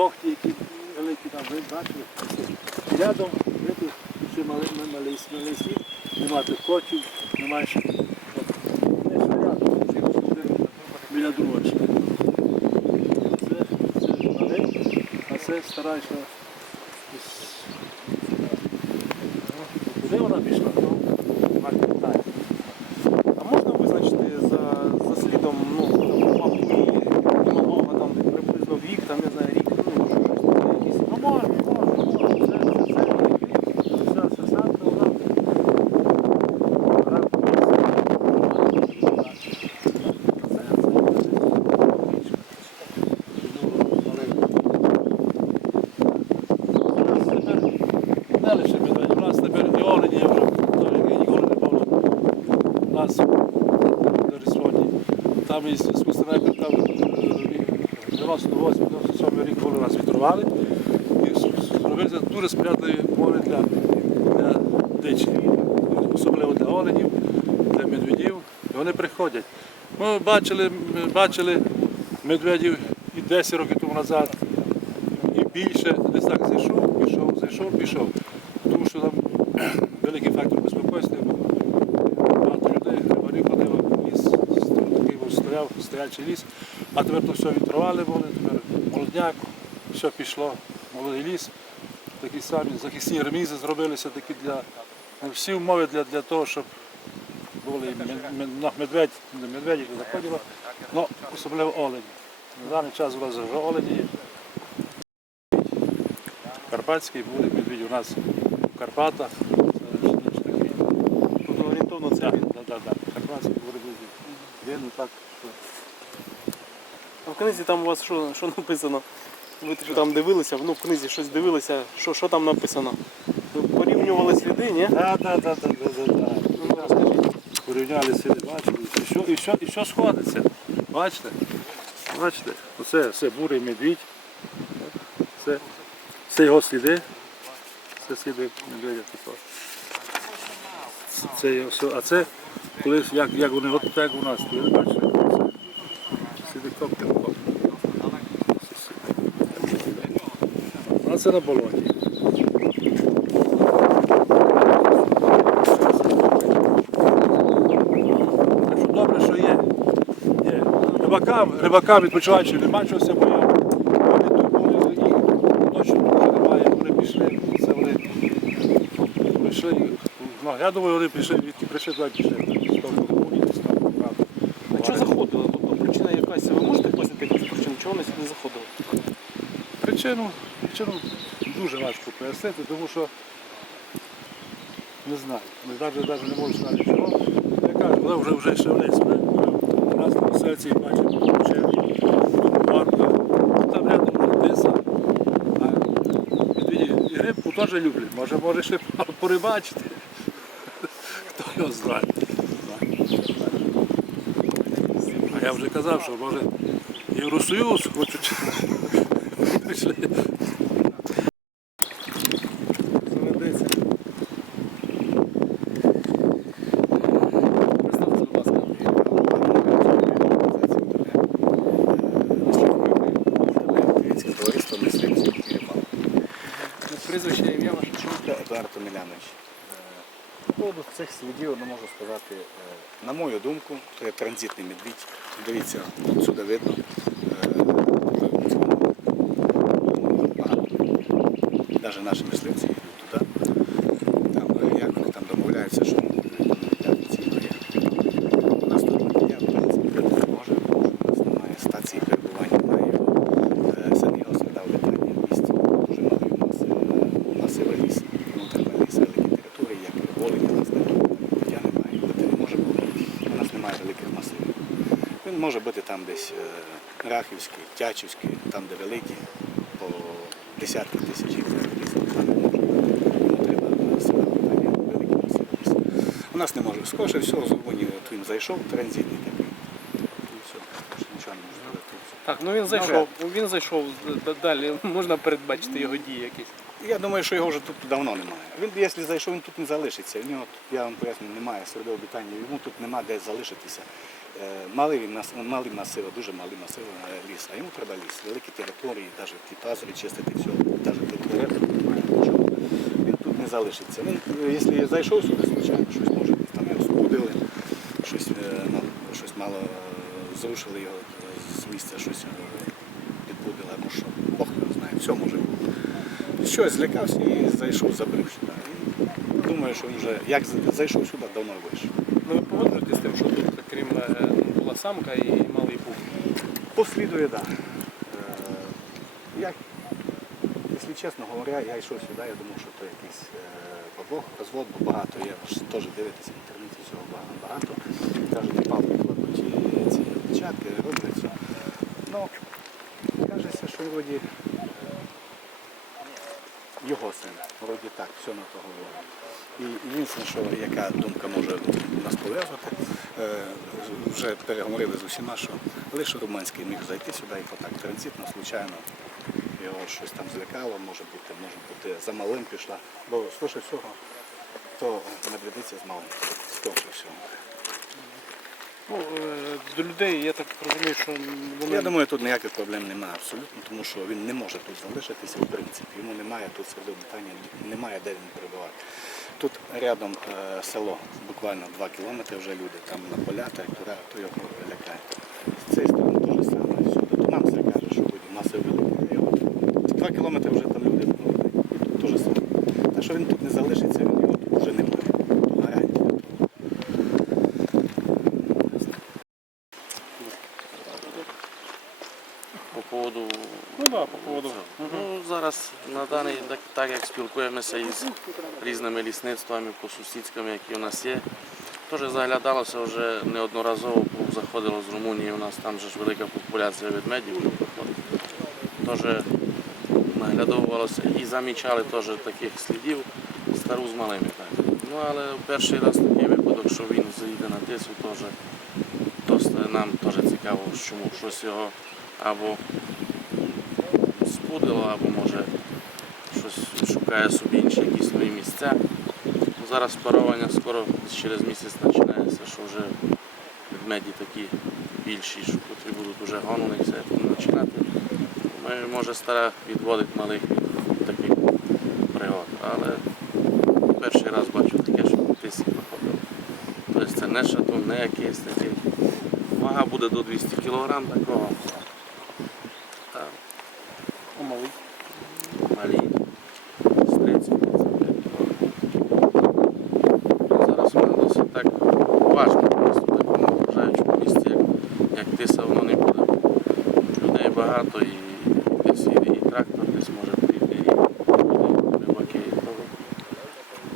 когті, які великі там, ви бачили. Рядом видите, ще малий, малий, малий світ, нема тих котів, немає ще. Біля другочки. Це, це малий, а це старайша. Куди вона пішла? Ну, вона питає. А можна визначити за, за слідом, ну, там, мапу і малого, там приблизно вік, там, я знаю, рік, ну, що щось таке, якісь. Ну можна, можна, можна. Це, це, це, це, це, це, сам вона. Не лише медведі, у нас тепер і олені є вже, то я ніколи не бачив. У нас на Рисфоні, там із спостереження, там е, 98-97 рік коли нас відрували, і зробили дуже сприятливі умови для, для дичі, особливо для оленів, для медведів, і вони приходять. Ми бачили, бачили медведів і 10 років тому назад, і більше, десь так зайшов, пішов, зайшов, пішов. Тому що там великий фактор безпокойства був. Багато людей, рибарів ходило, ліс такий був стояв, стоячий ліс, а тепер то все відривали були, тепер молодняк, все пішло, молодий ліс, такі самі захисні ремізи зробилися такі для всі умови для, для того, щоб були медведь, медведі заходило, ну, особливо олені. На даний час у нас вже олені є. Карпатський були медведі у нас в Карпатах. Тобто орієнтовно це. Карпатський були Він так, А в книзі там у вас що, що написано? Ви що там дивилися, ну в книзі щось дивилися, що, що там написано? Ви порівнювали сліди, ні? Так, так, так, так. Ну. Порівняли сили, бачили, і що, і що, і що сходиться. Бачите? Бачите? Оце це бурий медвідь. Це, це його сліди. Це сліди медведя. Це його все. А це коли як, як вони от так у нас, ви бачите? Це сліди коптер. А це на болоні. Добре, що є. є. Рибакам, рибакам відпочиваючи, нема чого ся бояти. Вони тут і точно немає, вони пішли, це вони прийшли. Ну, я думаю, вони пішли, відки прийшли, туди пішли. З того Румунії, з того, правда. А що заходило? Тобто причина ви можете пояснити причину, чого вони сюди заходили? Причину, причину дуже важко пояснити, тому що не знаю. Навіть, навіть не можу сказати, чого. Я кажу, але вже вже ще вниз. Нас на селці бачимо черві, варта, там рядом тиса. І рибку теж люблять. Може, може ще порибачити. Хто його знає. А я вже казав, що може Євросоюз хочуть. цих слідів не можу сказати, е, на мою думку, то є транзитний медвідь. Дивіться, сюди видно. е. Навіть наші мисливці йдуть туди. Там, е, як вони там домовляються, що медведя ціну є. У нас тут медведя, в принципі, не може, тому що у нас немає стації перебування, немає його. Е, Самі його середа обитання в місті. Дуже много у нас е, масивий ліс, внутрішній ліс, великі території, як і Волині, у нас немає, медведя немає. Бути не може бути. У нас немає великих масивів. Він може бути там десь е, Рахівський, Тячівський, там де великі, по десятки тисяч гектарів. Е. У нас не може. Скоріше всього, з Румунії от він зайшов, транзитний такий. Все. Нічого не можна і все. Так, ну він зайшов. Він зайшов далі. Можна передбачити його дії якісь. Я думаю, що його вже тут давно немає. Він, якщо зайшов, він тут не залишиться. У нього, я вам поясню, немає середи обітання, йому тут нема де залишитися. е, малі, мас- малі масиви, дуже малі масиви е, лісу. А йому треба ліс, великі території, навіть ті тазові чистити, все, навіть тут дерев немає нічого. Він тут не залишиться. Він, е, якщо зайшов сюди, звичайно, щось може там його спудили, щось, мало- щось мало зрушили його з місця, щось підбудили, або що. Бог його знає, все може бути. Щось злякався і зайшов, забрив сюди. Думаю, що він вже як зайшов сюди, давно вийшов. Ну ви погоджуєтесь з тим, що тут, крім е, була самка і малий був. Послідує, так. Да. Е, якщо чесно говоря, я йшов сюди, я думав, що це якийсь е, подвох, розвод, бо багато є, ви ж теж дивитеся в інтернеті, цього багато. Кажуть, палки кладуть, ці печатки робляться. Ну, кажеться, що вроді його син, вроді так, все на то говорить. І єдине, що яка думка може нас пов'язувати, е, вже переговорили з усіма, що лише Руманський міг зайти сюди і отак транзитно, случайно. Його щось там злякало, може бути, може бути, за малим пішла. Бо скоріше всього, то медведиця з малим. Скоріше всього. Ну, е, до людей, я так розумію, що вони Я думаю, тут ніяких проблем немає абсолютно, тому що він не може тут залишитися, в принципі. Йому немає тут серед питання, немає де він перебувати. Тут рядом е, село, буквально 2 кілометри вже люди, там на поля, та то його лякає. З цієї сторони теж саме сюди. То нам все каже, що буде маси великі. 2 кілометри вже там люди, і тут теж саме. Так що він тут не залишиться, він його тут вже немає. То гарантія. По поводу Ну да, по поводу. Ну, зараз на даний так, як спілкуємося із різними лісництвами по сусідськими, які у нас є. Теж заглядалося вже неодноразово, заходило з Румунії, у нас там же ж велика популяція ведмедів. Теж наглядовувалося і замічали теж таких слідів стару з малими. Так. Ну але перший раз такий випадок, що він заїде на тису, теж нам теж цікаво, чому щось його або спудило, або може щось шукає собі інші якісь нові місця. Ну, Зараз парування скоро через місяць починається, що вже ведмеді такі більші, що котрі будуть вже все починати. Ми, може стара відводить малих від таких пригод, але перший раз бачу таке, що тисі проходило. Тобто це не шатун, не якийсь такий. Вага буде до 200 кг такого. Та А малий. малі з 30 Зараз воно досить так важко просто в такому вважаючому місці, як, як тиса воно не буде. Людей багато і десь і, і трактор десь може прийти, і рибаки,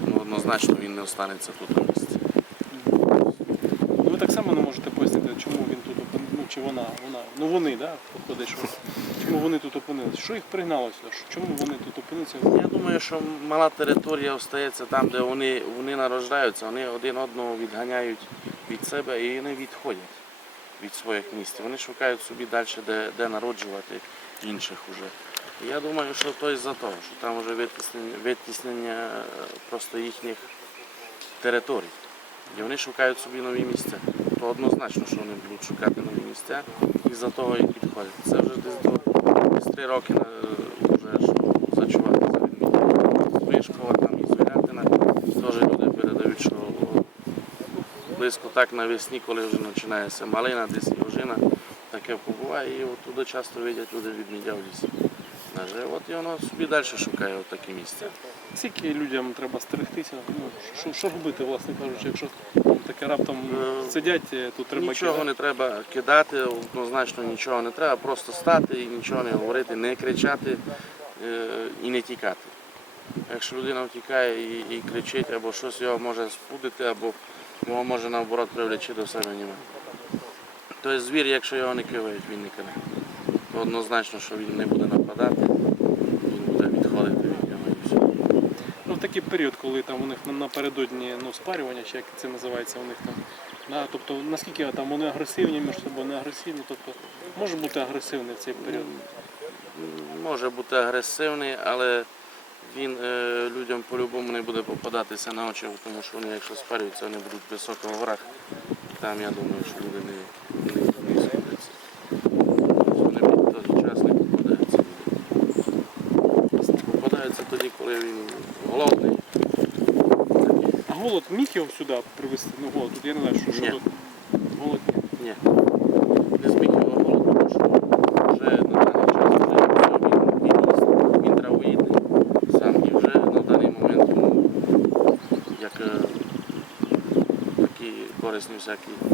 ну, однозначно він не останеться тут на місці. Ну, Ви так само не можете пояснити, чому він тут опин- ну чи вона, вона. Ну вони, да, виходить, що чому вони тут опинилися? Що їх пригналося? Чому вони тут опинилися? Я думаю, що мала територія остається там, де вони, вони народжаються, вони один одного відганяють від себе і вони відходять від своїх місць. Вони шукають собі далі, де, де народжувати інших уже. Я думаю, що то із-за того, що там вже витіснення, е, просто їхніх територій. І вони шукають собі нові місця. То однозначно, що вони будуть шукати нові місця і за того і підходять. Це вже десь до десь три роки е, вже що зачувати за відміння. Вишкова, там і Звірятина. Теж люди близько так навесні, коли вже починається малина, десь ожина, таке побуває, і от туди часто видять люди відмідя в лісі. От і воно собі далі шукає от такі місця. Скільки людям треба стерегтися? Ну, що, що робити, власне кажучи, якщо таке раптом Е, сидять е, тут рибаки? Нічого да? не треба кидати, однозначно нічого не треба, просто стати і нічого не говорити, не кричати е, і не тікати. Якщо людина втікає і, і кричить, або щось його може спудити, або може наоборот привлечи до себе німе. Тобто звір, якщо його не кивають, він не кине. То однозначно, що він не буде нападати, він буде відходити від нього і все. Ну, в такий період, коли там у них напередодні ну, спарювання, чи як це називається у них там. Да, тобто наскільки там вони агресивні між собою, не агресивні, тобто може бути агресивний в цей період. може бути агресивний, але він е, людям по-любому не буде попадатися на очі, тому що вони, якщо спарюються, вони будуть високо в горах. там я думаю, що люди не, не, не сходяться. Вони під той час не попадаються. Попадаються тоді, коли він голодний. А голод міг його сюди привезти? Ну голод, тут я не знаю, що, що Ні. тут. Голод ні. Ні. Не зміг його голод, тому що вже на даний час вже він, він, їсть, він травоїдний сам і вже на даний момент йому як е,